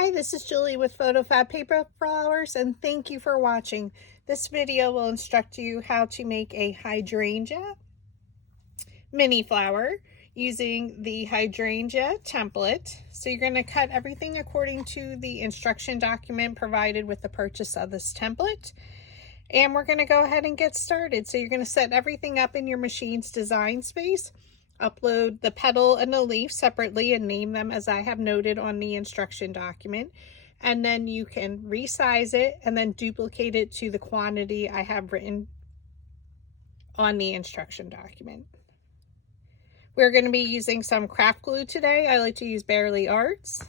Hi, this is Julie with PhotoFabPaperFlowers, and thank you for watching. This video will instruct you how to make a hydrangea mini flower using the hydrangea template. So you're going to cut everything according to the instruction document provided with the purchase of this template. And we're going to go ahead and get started. So you're going to set everything up in your machine's design space. Upload the petal and the leaf separately and name them as I have noted on the instruction document. And then you can resize it and then duplicate it to the quantity I have written on the instruction document. We're going to be using some craft glue today. I like to use Bearly Arts.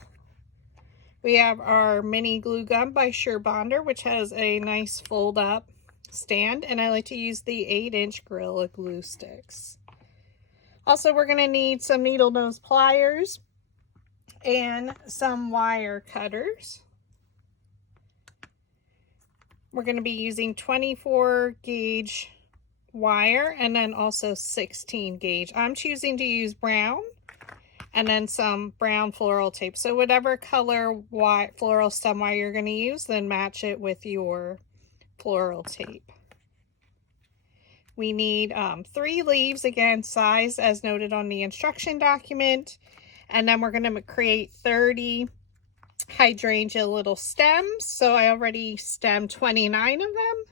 We have our mini glue gun by Sure Bonder, which has a nice fold up stand, and I like to use the 8-inch Gorilla Glue sticks. Also, we're going to need some needle nose pliers and some wire cutters. We're going to be using 24 gauge wire and then also 16 gauge. I'm choosing to use brown and then some brown floral tape. So whatever color floral stem wire you're going to use, then match it with your floral tape. We need 3 leaves, again, sized as noted on the instruction document. And then we're going to create 30 hydrangea little stems. So I already stemmed 29 of them.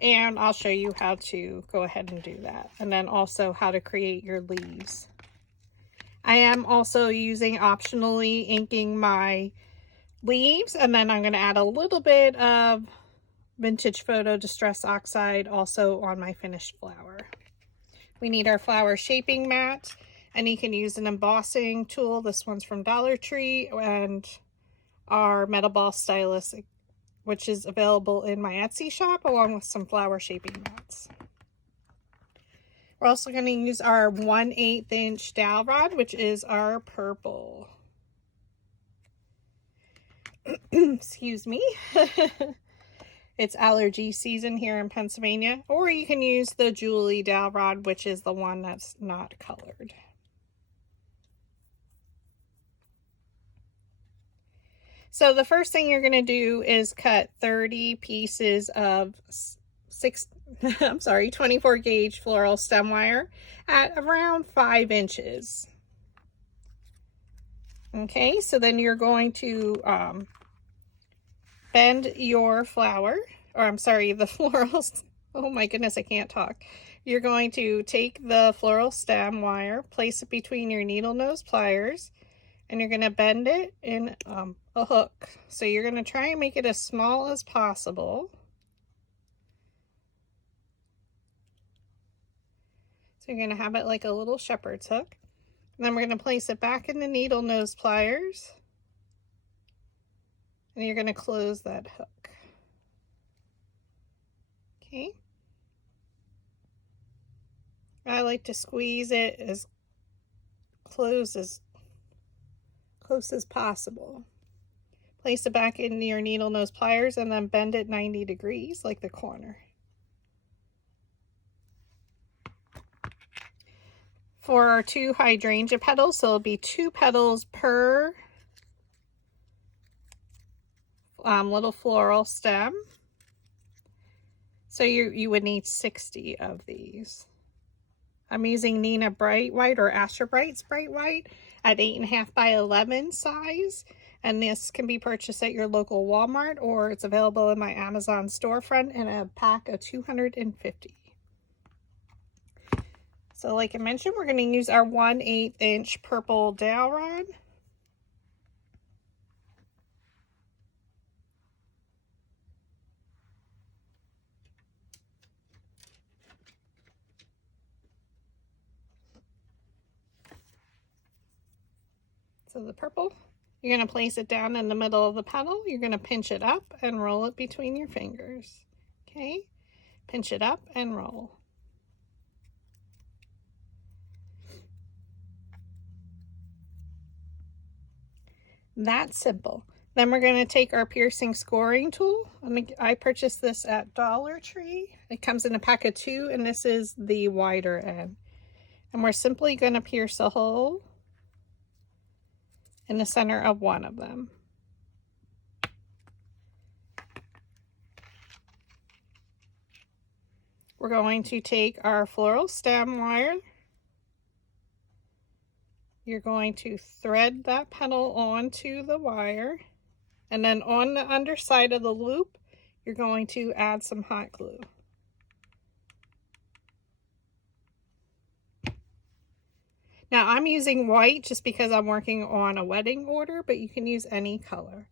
And I'll show you how to go ahead and do that. And then also how to create your leaves. I am also using optionally inking my leaves. And then I'm going to add a little bit of Vintage Photo Distress Oxide also on my finished flower. We need our flower shaping mat, and you can use an embossing tool. This one's from Dollar Tree, and our metal ball stylus, which is available in my Etsy shop, along with some flower shaping mats. We're also going to use our 1/8 inch dowel rod, which is our purple. Excuse me. It's allergy season here in Pennsylvania, or you can use the Julie dowel rod, which is the one that's not colored. So the first thing you're going to do is cut 30 pieces of 24 gauge floral stem wire at around 5 inches. Okay, so then you're going to bend your flower, or I'm sorry, the florals. Oh my goodness, I can't talk. You're going to take the floral stem wire, place it between your needle nose pliers, and you're going to bend it in a hook. So you're going to try and make it as small as possible. So you're going to have it like a little shepherd's hook. And then we're going to place it back in the needle nose pliers. And you're going to close that hook. Okay. I like to squeeze it as close as possible. Place it back in your needle nose pliers and then bend it 90 degrees like the corner. For our 2 hydrangea petals, so it'll be 2 petals per little floral stem. So you would need 60 of these. I'm using Nina Bright White or Astra Bright's Bright White at 8.5 by 11 size. And this can be purchased at your local Walmart, or it's available in my Amazon storefront in a pack of 250. So like I mentioned, we're going to use our 1/8 inch purple dowel rod. So the purple, you're going to place it down in the middle of the petal. You're going to pinch it up and roll it between your fingers. Okay, pinch it up and roll. That's simple. Then we're going to take our piercing scoring tool. I purchased this at Dollar Tree. It comes in a pack of 2, and this is the wider end. And we're simply going to pierce a hole in the center of one of them. We're going to take our floral stem wire. You're going to thread that petal onto the wire, and then on the underside of the loop, you're going to add some hot glue. Now I'm using white just because I'm working on a wedding order, but you can use any color.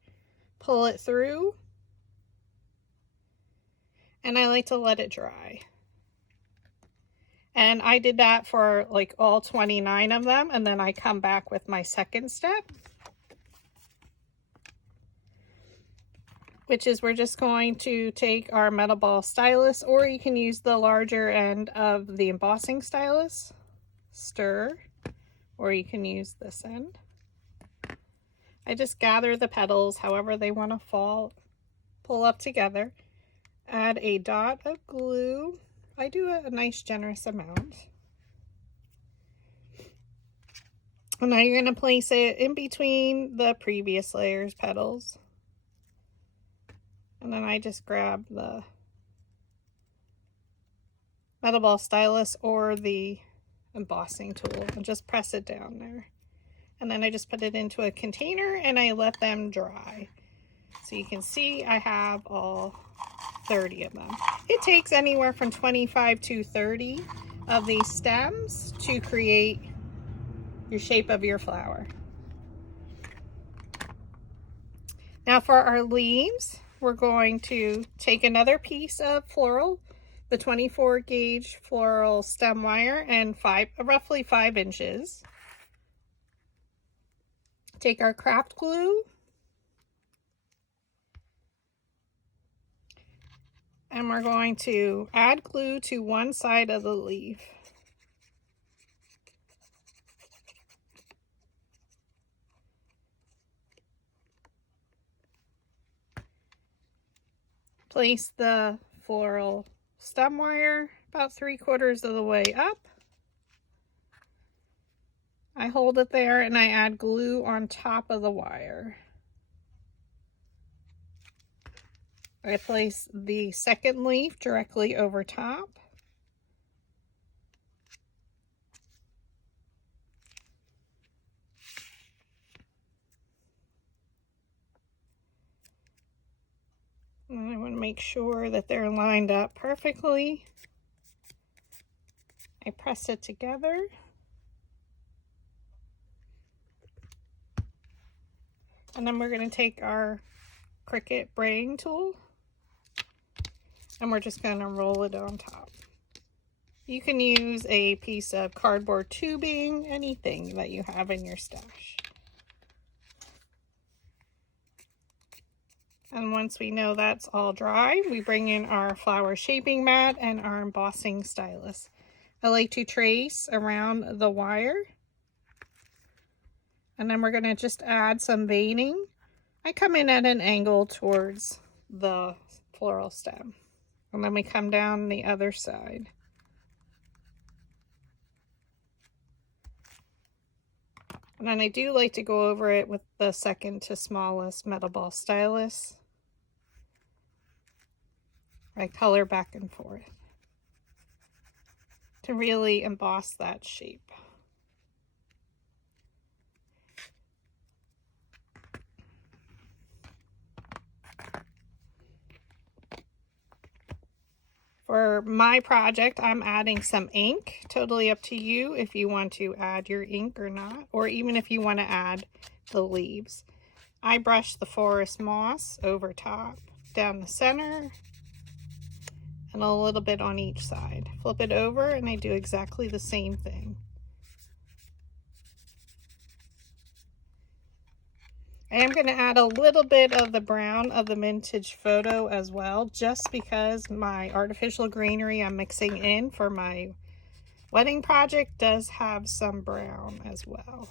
Pull it through, and I like to let it dry. And I did that for like all 29 of them, and then I come back with my second step, which is we're just going to take our metal ball stylus, or you can use the larger end of the embossing stylus, stir, or you can use this end. I just gather the petals however they want to fall, pull up together, add a dot of glue. I do a nice generous amount. And now you're going to place it in between the previous layer's petals. And then I just grab the metal ball stylus or the embossing tool and just press it down there. And then I just put it into a container and I let them dry. So you can see I have all 30 of them. It takes anywhere from 25 to 30 of these stems to create your shape of your flower. Now for our leaves, we're going to take another piece of floral, the 24 gauge floral stem wire, and roughly 5 inches. Take our craft glue and we're going to add glue to one side of the leaf. Place the floral stem wire about 3/4 of the way up. I hold it there and I add glue on top of the wire. I place the second leaf directly over top. And I want to make sure that they're lined up perfectly. I press it together. And then we're going to take our Cricut braiding tool and we're just going to roll it on top. You can use a piece of cardboard tubing, anything that you have in your stash. And once we know that's all dry, we bring in our flower shaping mat and our embossing stylus. I like to trace around the wire. And then we're going to just add some veining. I come in at an angle towards the floral stem. And then we come down the other side. And then I do like to go over it with the second to smallest metal ball stylus. I color back and forth to really emboss that shape. For my project, I'm adding some ink. Totally up to you if you want to add your ink or not, or even if you want to add the leaves. I brush the forest moss over top, down the center, and a little bit on each side. Flip it over and I do exactly the same thing. I am going to add a little bit of the brown of the vintage photo as well, just because my artificial greenery I'm mixing in for my wedding project does have some brown as well.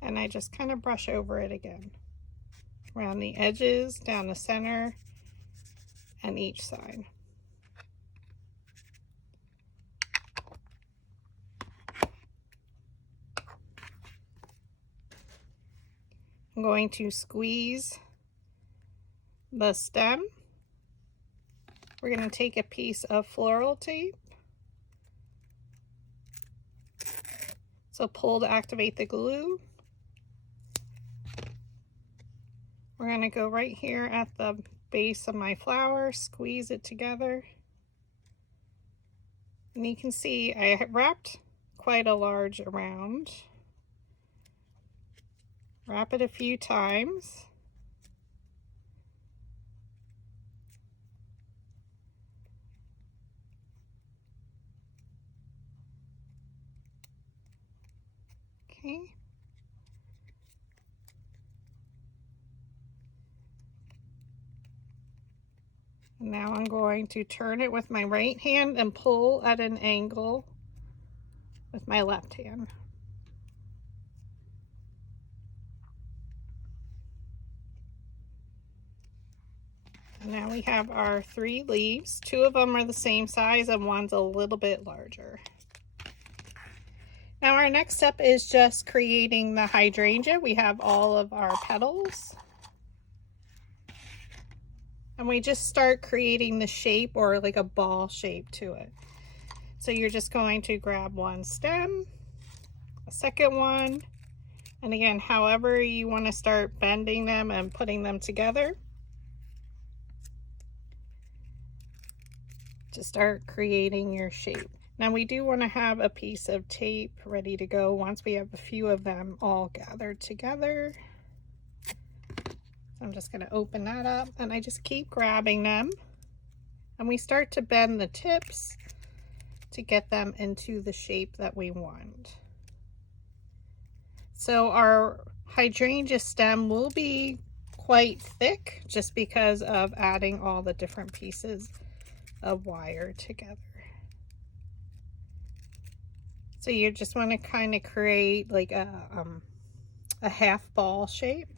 And I just kind of brush over it again, around the edges, down the center, and each side. I'm going to squeeze the stem We're going to take a piece of floral tape. So pull to activate the glue. We're going to go right here at the base of my flower, squeeze it together. And you can see I wrapped quite a large around. Wrap it a few times. Okay. Now I'm going to turn it with my right hand and pull at an angle with my left hand. And now we have our 3 leaves. 2 of them are the same size and one's a little bit larger. Now our next step is just creating the hydrangea. We have all of our petals. And we just start creating the shape, or like a ball shape to it. So you're just going to grab one stem, a second one, and again, however you want to start bending them and putting them together to start creating your shape. Now we do want to have a piece of tape ready to go once we have a few of them all gathered together. I'm just going to open that up, and I just keep grabbing them, and we start to bend the tips to get them into the shape that we want. So our hydrangea stem will be quite thick just because of adding all the different pieces of wire together. So you just want to kind of create like a half ball shape.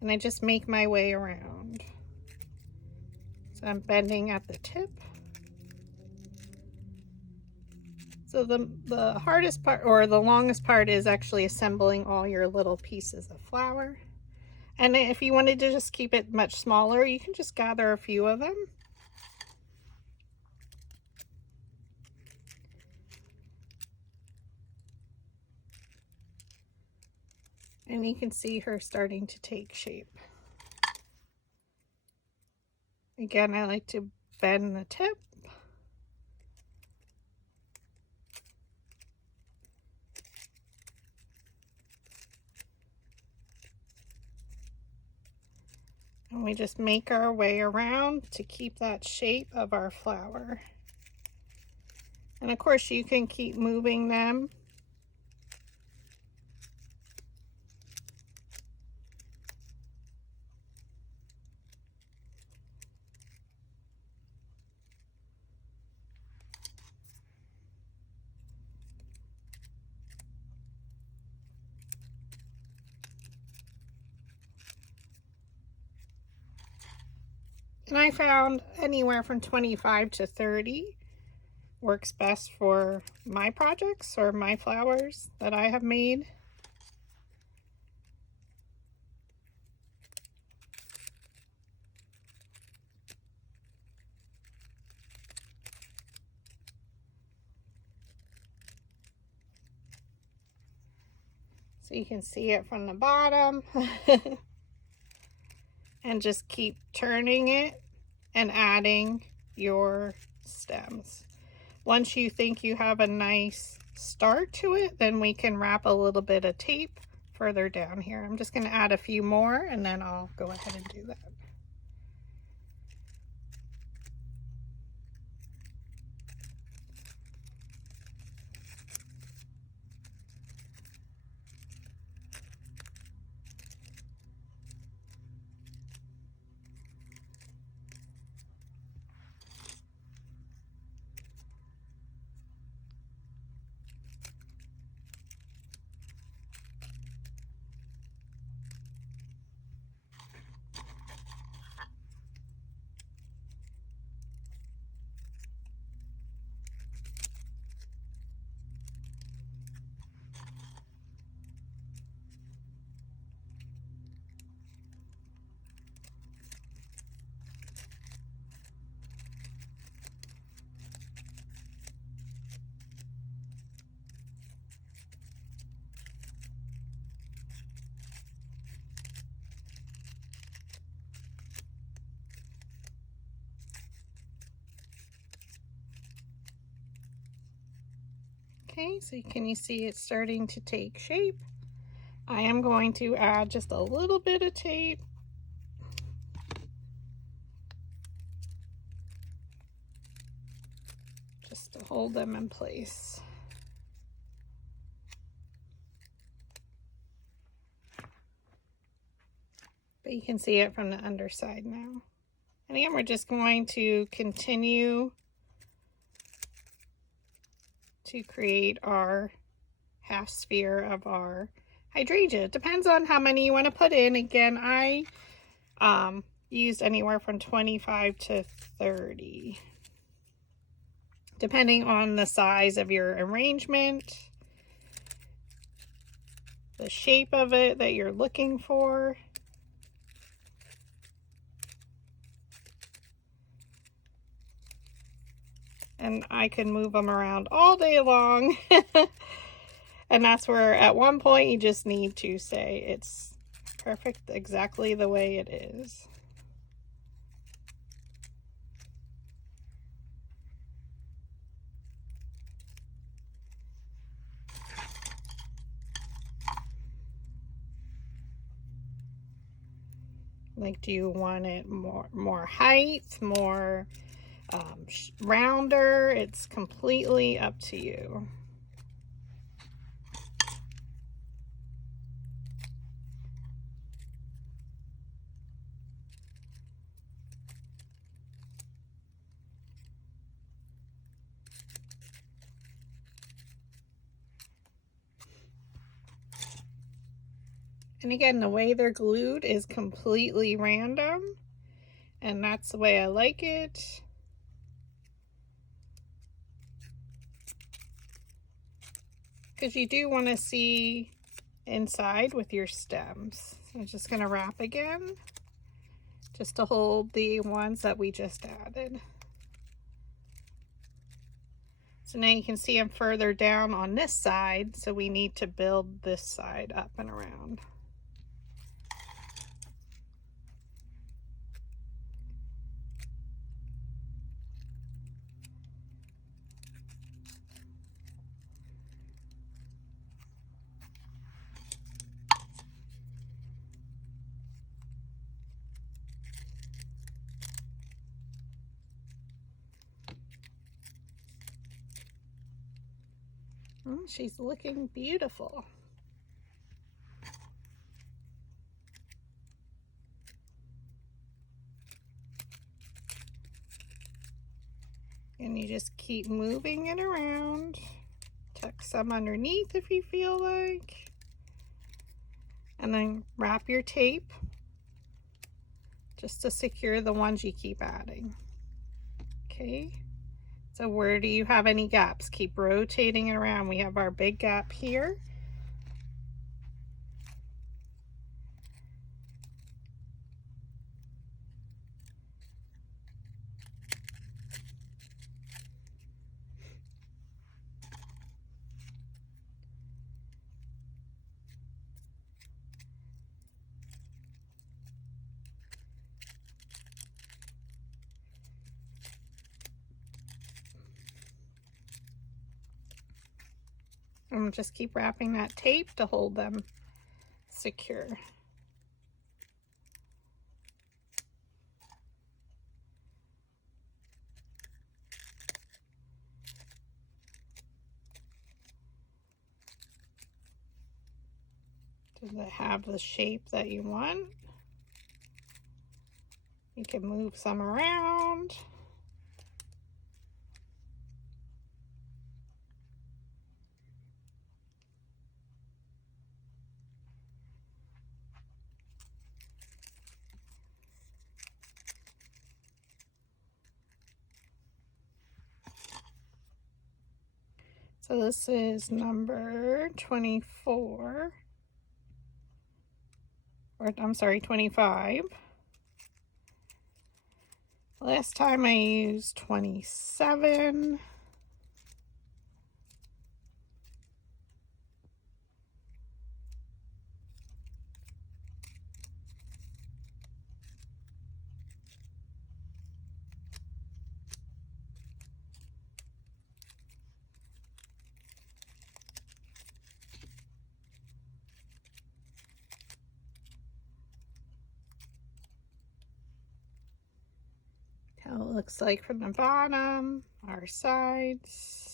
And I just make my way around. So I'm bending at the tip. So the hardest part, or the longest part, is actually assembling all your little pieces of flower. And if you wanted to just keep it much smaller, you can just gather a few of them. And you can see her starting to take shape. Again, I like to bend the tip. And we just make our way around to keep that shape of our flower. And of course you can keep moving them. And I found anywhere from 25 to 30 works best for my projects or my flowers that I have made. So you can see it from the bottom. And just keep turning it and adding your stems. Once you think you have a nice start to it, then we can wrap a little bit of tape further down here. I'm just going to add a few more, and then I'll go ahead and do that. Okay, so can you see it's starting to take shape? I am going to add just a little bit of tape. Just to hold them in place. But you can see it from the underside now. And again, we're just going to continue to create our half sphere of our hydrangea. It depends on how many you want to put in. Again, I used anywhere from 25 to 30, depending on the size of your arrangement, the shape of it that you're looking for. And I can move them around all day long. And that's where at one point you just need to say it's perfect exactly the way it is. Like, do you want it more height, more rounder? It's completely up to you. And again, the way they're glued is completely random, and that's the way I like it. Because you do want to see inside with your stems. So I'm just going to wrap again, just to hold the ones that we just added. So now you can see I'm further down on this side, so we need to build this side up and around. Oh, she's looking beautiful. And you just keep moving it around. Tuck some underneath if you feel like. And then wrap your tape just to secure the ones you keep adding. Okay, so where do you have any gaps? Keep rotating it around. We have our big gap here. And just keep wrapping that tape to hold them secure. Does it have the shape that you want? You can move some around. So this is number 24, or I'm sorry, 25. Last time I used 27. how it looks like from the bottom, our sides.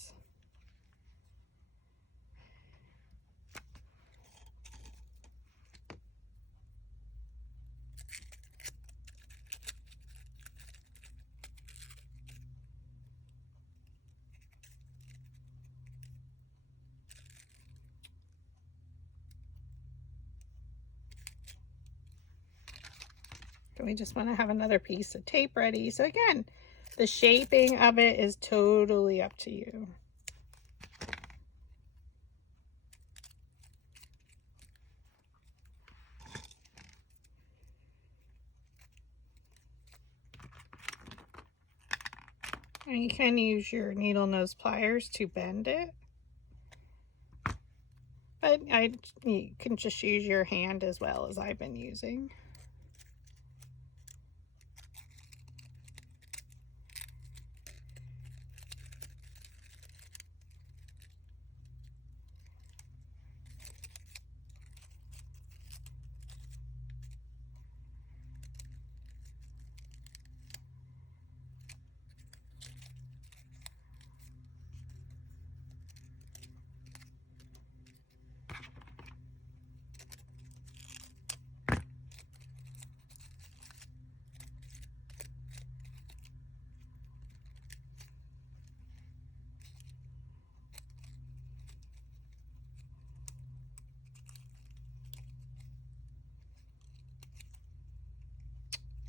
We just want to have another piece of tape ready. So again, the shaping of it is totally up to you. And you can use your needle nose pliers to bend it. But you can just use your hand as well, as I've been using.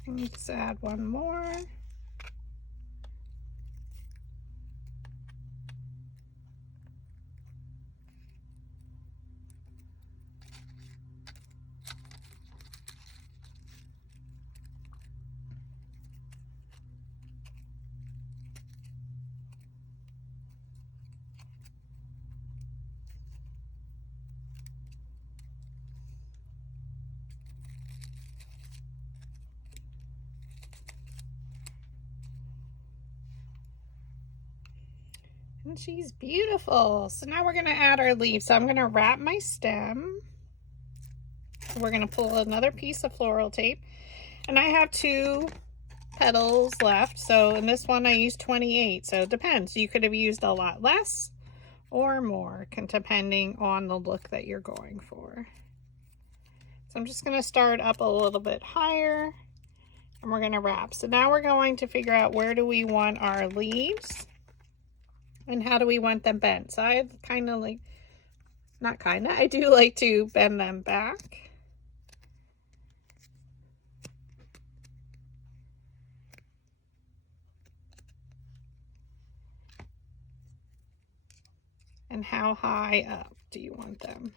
And let's add one more. And she's beautiful. So now we're going to add our leaves. So I'm going to wrap my stem. We're going to pull another piece of floral tape. And I have 2 petals left. So in this one I used 28. So it depends. You could have used a lot less or more, depending on the look that you're going for. So I'm just going to start up a little bit higher. And we're going to wrap. So now we're going to figure out where do we want our leaves. And how do we want them bent? So I kind of like, not kind of, I do like to bend them back. And how high up do you want them?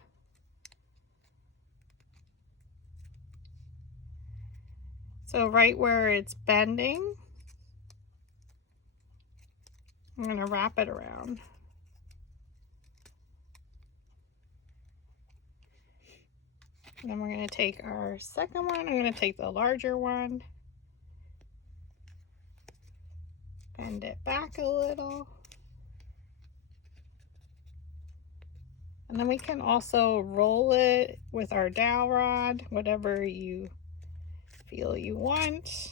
So right where it's bending, I'm going to wrap it around. And then we're going to take our second one. I'm going to take the larger one. Bend it back a little. And then we can also roll it with our dowel rod, whatever you feel you want.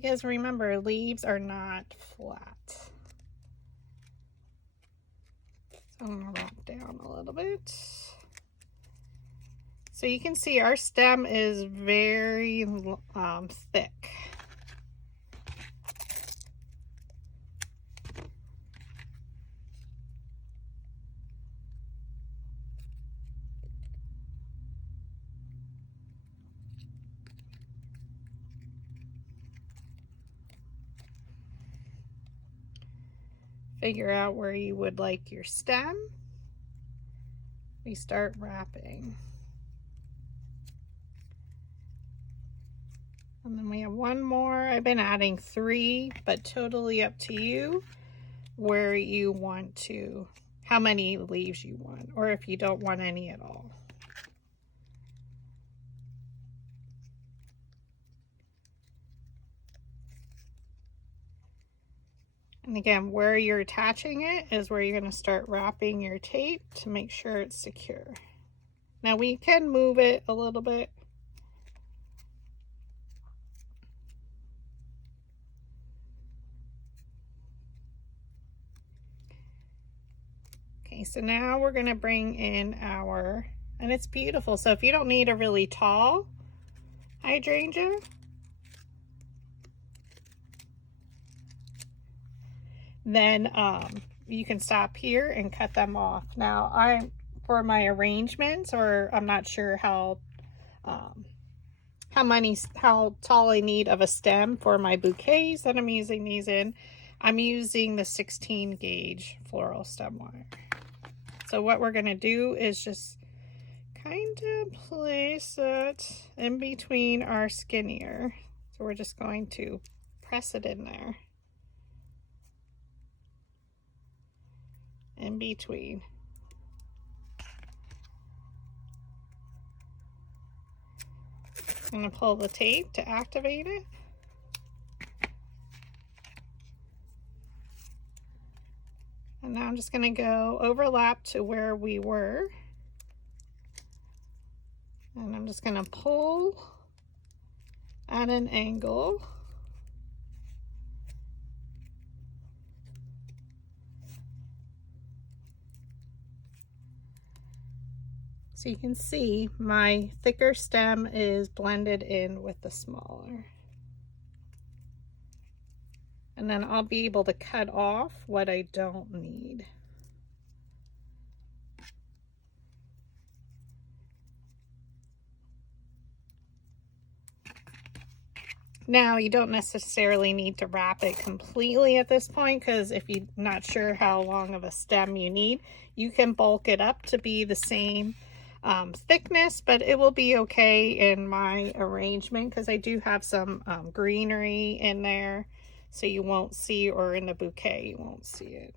Because remember, leaves are not flat. So I'm going to wrap down a little bit. So you can see our stem is very thick. Figure out where you would like your stem. We start wrapping. And then we have one more. I've been adding 3, but totally up to you where you want to, how many leaves you want, or if you don't want any at all. And again, where you're attaching it is where you're going to start wrapping your tape to make sure it's secure. Now we can move it a little bit nice. And now we're going to bring in our, and it's beautiful. So if you don't need a really tall hydrangea, then you can stop here and cut them off. Now for my arrangements, or I'm not sure how tall I need of a stem for my bouquets that I'm using these in. I'm using the 16 gauge floral stem wire. So what we're going to do is just kind of place it in between our skinnier. So we're just going to press it in there. In between. I'm going to pull the tape to activate it. And now I'm just going to go overlap to where we were. And I'm just going to pull at an angle. So you can see my thicker stem is blended in with the smaller. And then I'll be able to cut off what I don't need. Now you don't necessarily need to wrap it completely at this point, because if you're not sure how long of a stem you need, you can bulk it up to be the same thickness, but it will be okay in my arrangement because I do have some greenery in there, so you won't see, or in the bouquet you won't see it.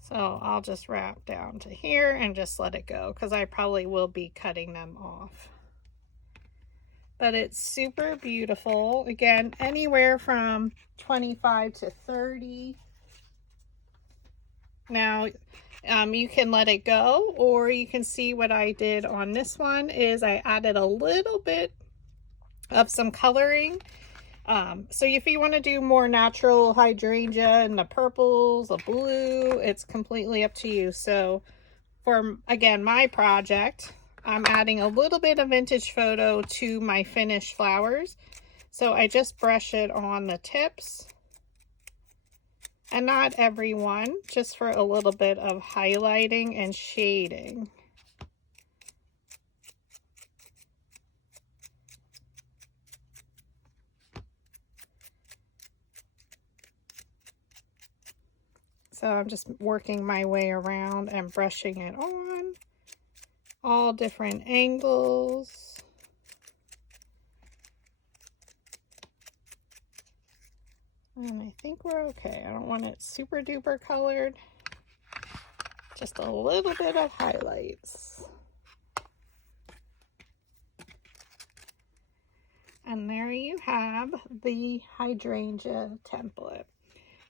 So I'll just wrap down to here and just let it go, because I probably will be cutting them off. But it's super beautiful. Again, anywhere from 25 to 30. Now, you can let it go, or you can see what I did on this one is I added a little bit of some coloring. So if you want to do more natural hydrangea and the purples, the blue, it's completely up to you. So for, again, my project, I'm adding a little bit of vintage photo to my finished flowers. So I just brush it on the tips, and not every one, just for a little bit of highlighting and shading. So I'm just working my way around and brushing it on all different angles. And I think we're okay. I don't want it super duper colored. Just a little bit of highlights. And there you have the hydrangea template.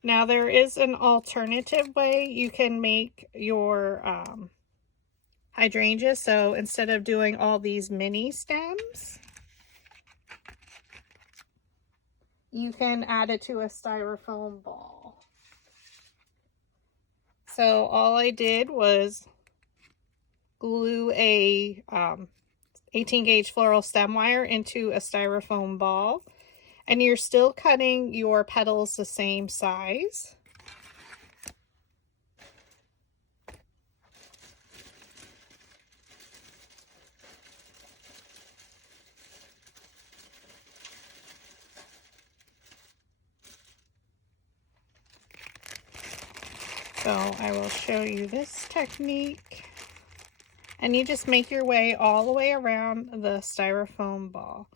Now there is an alternative way you can make your hydrangea. So instead of doing all these mini stems, you can add it to a styrofoam ball. So all I did was glue a 18 gauge floral stem wire into a styrofoam ball, and you're still cutting your petals the same size. So I will show you this technique, and you just make your way all the way around the styrofoam ball.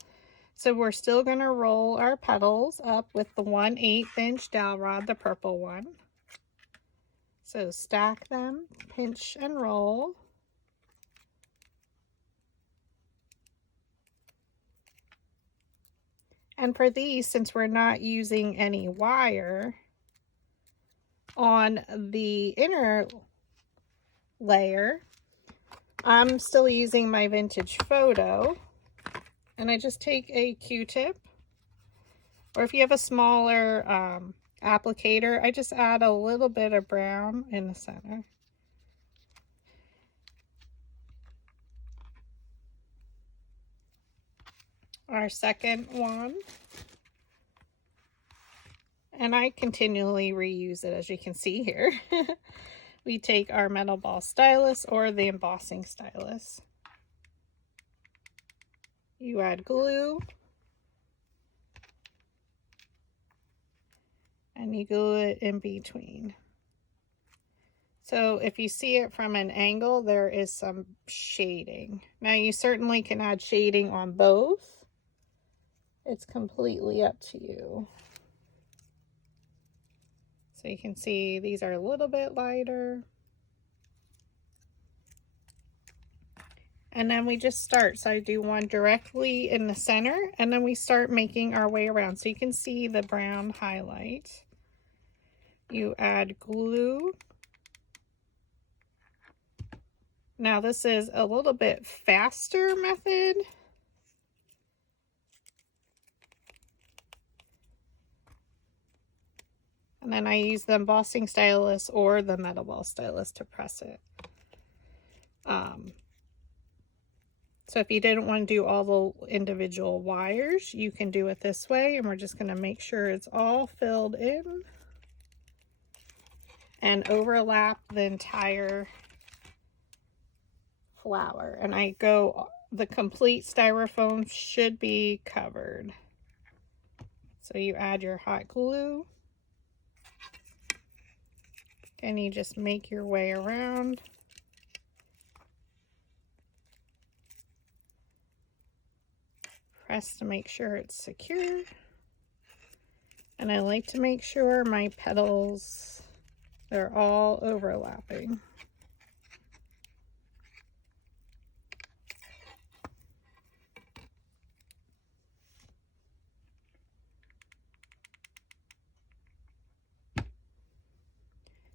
So we're still going to roll our petals up with the 1/8 inch dowel rod, the purple one. So stack them, pinch and roll. And for these, since we're not using any wire on the inner layer, I'm still using my vintage photo, and I just take a Q-tip Or if you have a smaller applicator, I just add a little bit of brown in the center. Our second one. And I continually reuse it, as you can see here. We take our metal ball stylus or the embossing stylus. You add glue. And you glue it in between. So if you see it from an angle, there is some shading. Now you certainly can add shading on both. It's completely up to you. So you can see these are a little bit lighter. And then we just start. So I do one directly in the center, and then we start making our way around. So you can see the brown highlight. You add glue. Now this is a little bit faster method. And then I use the embossing stylus or the metal ball stylus to press it. So if you didn't want to do all the individual wires, you can do it this way. And we're just going to make sure it's all filled in and overlap the entire flower. And I go, the complete styrofoam should be covered. So you add your hot glue. And you just make your way around. Press to make sure it's secure. And I like to make sure my petals, they're all overlapping.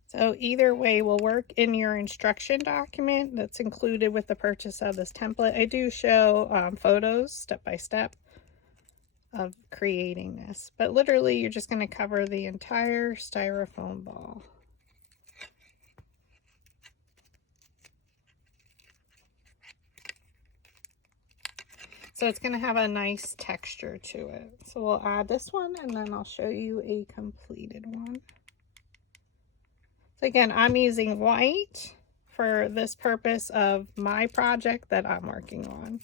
So either way will work in your instruction document that's included with the purchase of this template. I do show photos step by step of creating this, but literally you're just going to cover the entire styrofoam ball. So it's going to have a nice texture to it. So we'll add this one, and then I'll show you a completed one. So again, I'm using white for this purpose of my project that I'm working on.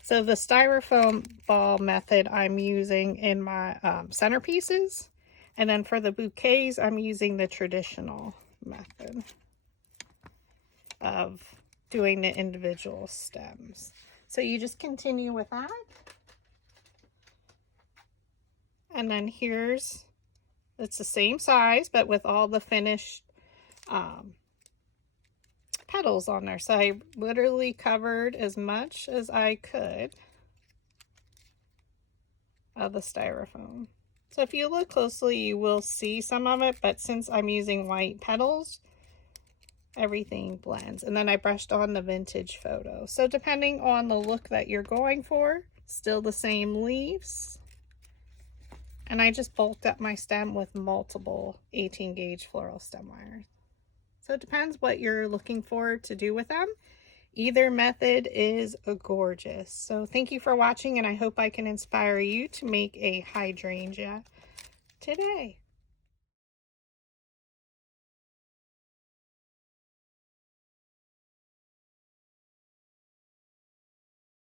So the styrofoam ball method I'm using in my centerpieces. And then for the bouquets, I'm using the traditional method of doing the individual stems. So you just continue with that. And then here's, it's the same size, but with all the finished petals on there. So I literally covered as much as I could of the styrofoam. So if you look closely, you will see some of it, but since I'm using white petals, everything blends. And then I brushed on the vintage photo. So depending on the look that you're going for, still the same leaves. And I just bulked up my stem with multiple 18 gauge floral stem wires. So it depends what you're looking for to do with them. Either method is gorgeous. So thank you for watching, and I hope I can inspire you to make a hydrangea today.